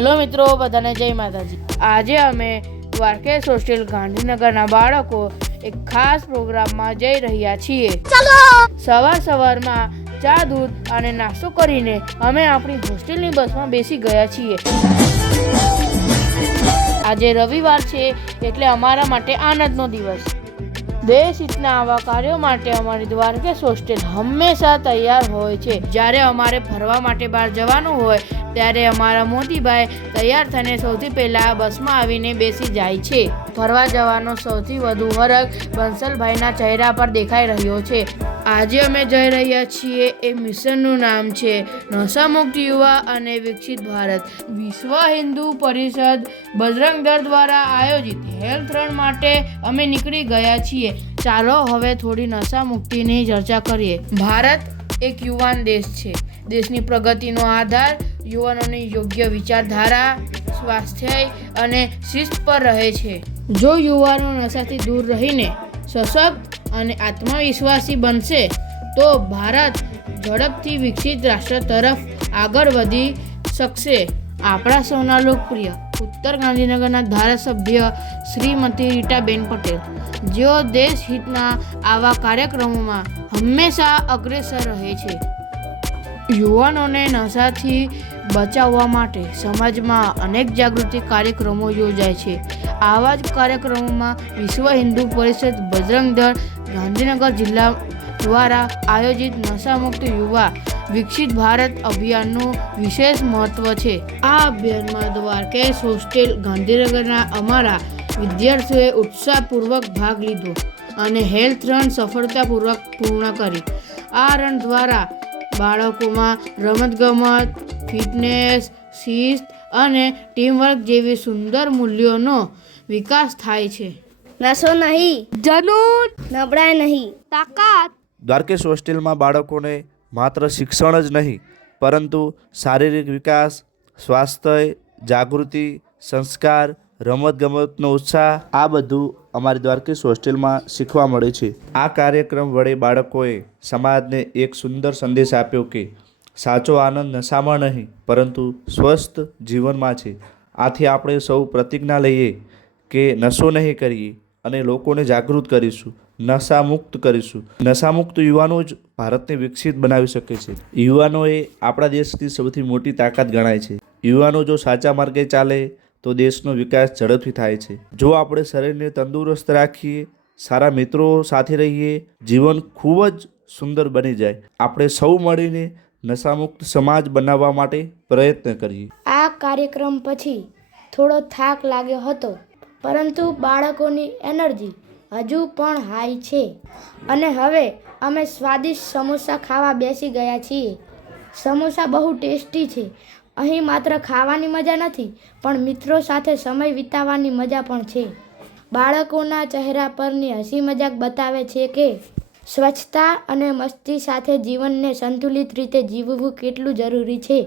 Hello મિત્રો, બધાને જય માતાજી। આજે અમે દ્વારકેશ હોસ્ટેલ ગાંધીનગરના બાળકો એક ખાસ પ્રોગ્રામમાં જઈ રહ્યા છીએ। સવારમાં ચા દૂધ અને નાસ્તો કરીને અમે આપણી હોસ્ટેલની બસમાં બેસી ગયા છીએ। આજે રવિવાર છે એટલે અમારા માટે આનંદનો દિવસ। દેશ હિતના આવા કાર્યો માટે અમારી દ્વારકેશ હોસ્ટેલ હંમેશા તૈયાર હોય છે। જ્યારે અમારે ફરવા માટે બહાર જવાનું હોય ત્યારે અમારા મોતીભાઈ તૈયાર થઈને સૌથી પહેલાં બસમાં આવીને બેસી જાય છે। ફરવા જવાનો સૌથી વધુ હરખ બંસલભાઈના ચહેરા પર દેખાઈ રહ્યો છે। આજે અમે જઈ રહ્યા છીએ એ મિશનનું નામ છે નશામુક્ત યુવા અને વિકસિત ભારત। વિશ્વ હિન્દુ પરિષદ બજરંગ દળ દ્વારા આયોજિત હેલ્થ રન માટે અમે નીકળી ગયા છીએ। ચાલો હવે થોડી નશા મુક્તિની ચર્ચા કરીએ। ભારત એક યુવાન દેશ છે। દેશની પ્રગતિનો આધાર યુવાનોની યોગ્ય વિચારધારા, સ્વાસ્થ્ય અને શિસ્ત પર રહે છે। જો યુવાનો નશાથી દૂર રહીને સશક્ત અને આત્મવિશ્વાસી બનશે તો ભારત ઝડપથી વિકસિત રાષ્ટ્ર તરફ આગળ વધી શકશે। આપણા સૌના લોકપ્રિય ઉત્તર ગાંધીનગરના ધારાસભ્ય શ્રીમતી રીટાબેન પટેલ, જેઓ દેશ હિતના આવા કાર્યક્રમોમાં હંમેશા અગ્રેસર રહે છે। યુવાનોને નશાથી બચાવવા માટે સમાજમાં અનેક જાગૃતિ કાર્યક્રમો યોજાય છે। આવા જ કાર્યક્રમોમાં વિશ્વ હિન્દુ પરિષદ બજરંગ દળ ગાંધીનગર જિલ્લા દ્વારા આયોજિત નશામુક્ત યુવા વિકસિત ભારત અભિયાનનું વિશેષ મહત્વ છે। આ અભિયાનમાં દ્વારકેશ હોસ્ટેલ ગાંધીનગરના અમારા વિદ્યાર્થીઓએ ઉત્સાહપૂર્વક ભાગ લીધો અને હેલ્થ રન સફળતાપૂર્વક પૂર્ણ કરી। આ રન દ્વારા બાળકોમાં રમતગમત, ફિટનેસ, શિસ્ત અને ટીમવર્ક જેવી સુંદર મૂલ્યોનો વિકાસ થાય છે। નશો નહીં, જનૂન, નબળાઈ નહીં, તાકાત। દ્વારકેશ હોસ્ટેલમાં બાળકોને માત્ર શિક્ષણ જ નહીં પરંતુ શારીરિક વિકાસ, સ્વાસ્થ્ય, જાગૃતિ, સંસ્કાર, રમતગમતનો ઉત્સાહ આ બધું અમારી દ્વારકેશ હોસ્ટેલમાં શીખવા મળે છે। આ કાર્યક્રમ વડે બાળકોએ સમાજને એક સુંદર સંદેશ આપ્યો કે સાચો આનંદ નશામાં નહીં પરંતુ સ્વસ્થ જીવનમાં છે। આથી આપણે સૌ પ્રતિજ્ઞા લઈએ કે નશો નહીં કરીએ અને લોકોને જાગૃત કરીશું, નશામુક્ત કરીશું। નશામુક્ત યુવાનો જ ભારતને વિકસિત બનાવી શકે છે। યુવાનો એ આપણા દેશની સૌથી મોટી તાકાત ગણાય છે। યુવાનો જો સાચા માર્ગે ચાલે તો દેશનો વિકાસ ઝડપથી થાય છે। જો આપણે શરીરને તંદુરસ્ત રાખીએ, સારા મિત્રો સાથે રહીએ, જીવન ખૂબ જ સુંદર બની જાય। આપણે સૌ મળીને નશામુક્ત સમાજ બનાવવા માટે પ્રયત્ન કરીએ। આ કાર્યક્રમ પછી થોડો થાક લાગ્યો હતો, પરંતુ બાળકોની એનર્જી હજુ પણ હાઈ છે અને હવે અમે સ્વાદિષ્ટ સમોસા ખાવા બેસી ગયા છીએ। સમોસા બહુ ટેસ્ટી છે। અહીં માત્ર ખાવાની મજા નથી પણ મિત્રો સાથે સમય વિતાવવાની મજા પણ છે। બાળકોના ચહેરા પરની હસી મજાક બતાવે છે કે સ્વચ્છતા અને મસ્તી સાથે જીવનને સંતુલિત રીતે જીવવું કેટલું જરૂરી છે।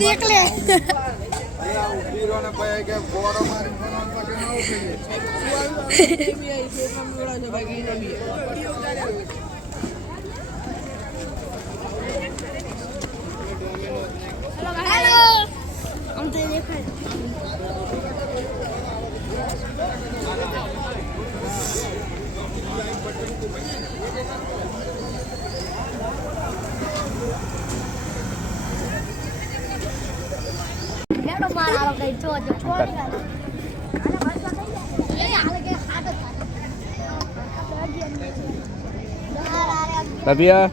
देख ले તબિયા